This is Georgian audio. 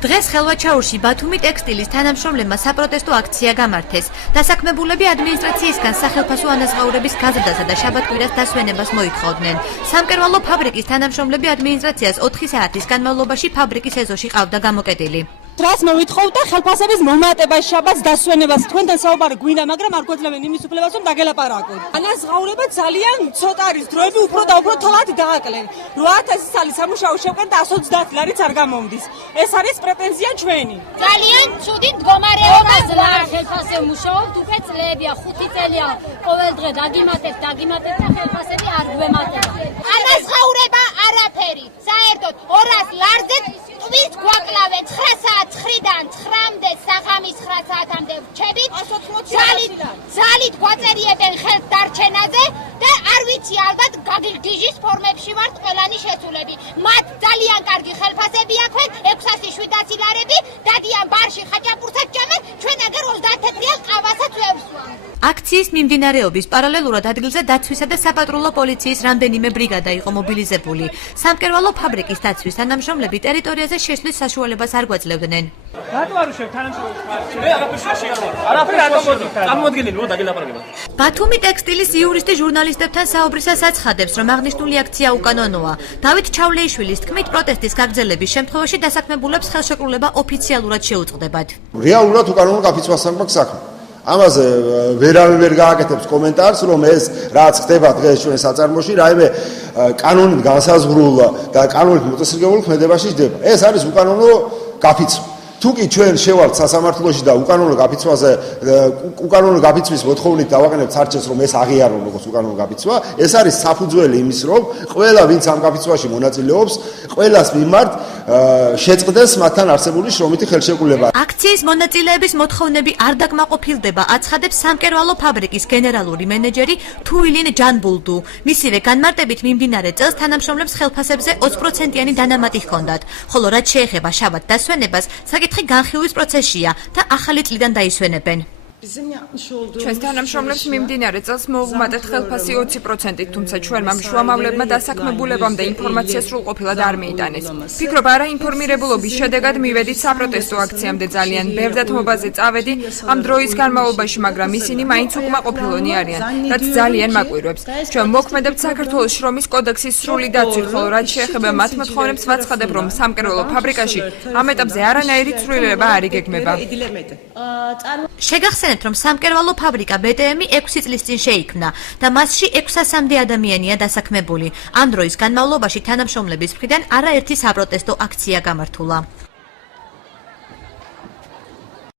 დღეს ხელვაჩაურში ბათუმი ტექსტილის თანამშრომლებმა საპროტესტო აქცია გამართეს. დასაქმებულები ადმინისტრაციისგან სახელმწიფო ანაზღაურების გაზრდასა და შაბათ-კვირას დასვენებას მოითხოვდნენ. სამკერვალო ფაბრიკის თანამშრომლები ადმინისტრაციას 4 საათის განმავლობაში ფაბრიკის ეზოში ყავდა გამოკეტილი. Რას მოვითხოვთ და ხელფასების მომატებას, შაბათს დასვენებას. თქვენთან საუბარი გვინდა, მაგრამ არ გვეძლევენ იმის უფლებას, რომ დაგელაპარაკოთ. ანაზღაურება ძალიან ცოტა არის, დროები უფრო და უფრო თოლად დააკლენ. 8000 წელი სამუშაო შევკენ და 130 ლარიც არ გამომდის. ეს არის პრეტენზია ჩვენი. ძალიან ცუდი მდგომარეობაზე ხელფასზე მუშაობთ, უკვე წლებია, 5 წელია ყოველ დღე დაგიმატებთ და ხელფასები არ გვემატება. ანაზღაურება არაფერი. საერთოდ 200 ლარზე ტვირთ გვაკლავენ 9 საათ 9-დან 9-მდე საღამის 9 საათამდე ვჩებით. ძალით გვაწერიებენ ხელთ დარჩენაზე და არ ვიცი, ალბათ გაგიჟის ფორმებში ვართ ყველანი შესულები. მათ ძალიან კარგი ხელფასები აქვთ, 600-700 ლარები, დადიან ბარში ხაჭაპურსაც ჭამენ, ჩვენ აგერ 30 წელია ყავასაც ვერ ვსვამ. აქციის მიმდინარეობის პარალელურად ადგილზე დაცვისა და საპატრულო პოლიციის რამდენიმე ბრიგადა იყო მობილიზებული. სამკერვალო ფაბრიკის დაცვის თანამშრომლები ტერიტორიაზე შესვლის საშუალებას არ გვაძლევდნენ. რატო არ უშევ თანამშრომლებს? მე არაფერი წარმოადგენელი რო დაგელაპარაკება. ბათუმი ტექსტილის იურისტი ჟურნალისტებთან საუბრისას აცხადებს, რომ აღნიშნული აქცია უკანონოა. დავით ჩავლეიშვილის თქმით, პროტესტის გაგრძელების შემთხვევაში დასაქმებულებს ხელშეკრულება ოფიციალურად შეუწყდებათ. რეალურად უკანონო გაფიცვასთან მაქვს საქმე. ამაზე ვერავინ ვერ გააკეთებს კომენტარს, რომ ეს რაც ხდება დღეს ჩვენ საწარმოში, რაიმე კანონით განსაზღვრულ და კანონით მოწესრიგებულ ქმედებაში ხდება. ეს არის უკანონო გაფიცვა. თუ კი ჩვენ შევართ სასამართლოში და უკანონო გაფიცვის მოთხოვნით დავაყენებთ სარჩეს, რომ ეს აღიარონ როგორც უკანონო გაფიცვა, ეს არის საფუძველი იმის, რომ ყველა ვინც ამ გაფიცვაში მონაწილეობს, ყველას მიმართ შეწყდეს მათთან არსებული შრომითი ხელშეკრულება. აქციის მონაწილეების მოთხოვნები არ დაკმაყოფილდება, აცხადებს სამკერვალო ფაბრიკის გენერალური მენეჯერი თუილინ ჯანბულდუ. მისივე განმარტებით მიმდინარე წელს თანამშრომლებს ხელფასებზე 20%-იანი დანამატი ჰქონდათ, ხოლო რაც შეეხება შაბათ დასვენებას, საკითხი განხილვის პროცესია და ახალი წლიდან დაისვენებენ. ჩვენს თანამშრომლებს მიმდინარე წელს მოუღმატეთ ხელფასი 20%-ით, თუმცა ჩვენმა მშუამავლებმა დასაქმებულებამდე ინფორმაცია სრულყოფილად არ მიიტანეს. ფიქრობ, არაინფორმირებულობის შედეგად მივედით საპროტესტო აქციამდე ძალიან ბევრ დათმობაზე წავედი ამ დროის განმავლობაში, მაგრამ ისინი მაინც უკმაყოფილონი არიან, რაც ძალიან მაკვირვებს. ჩვენ მოქმედებთ საქართველოს შრომის კოდექსის სრული დაცვით, ხოლო რაც შეეხება მათ მოთხოვნებს ვაცხადებ, რომ სამკერვალო ფაბრიკაში ამ ეტაპზე არანაირი ცვლილება არ იგეგმება. შეგახსენებთ, რომ სამკერვალო ფაბრიკა BTM 6 წლის წინ შეიქმნა და მასში 600-მდე ადამიანია დასაქმებული. ამ დროის განმავლობაში თანამშრომლების მხრიდან არაერთი საპროტესტო აქცია გამართულა.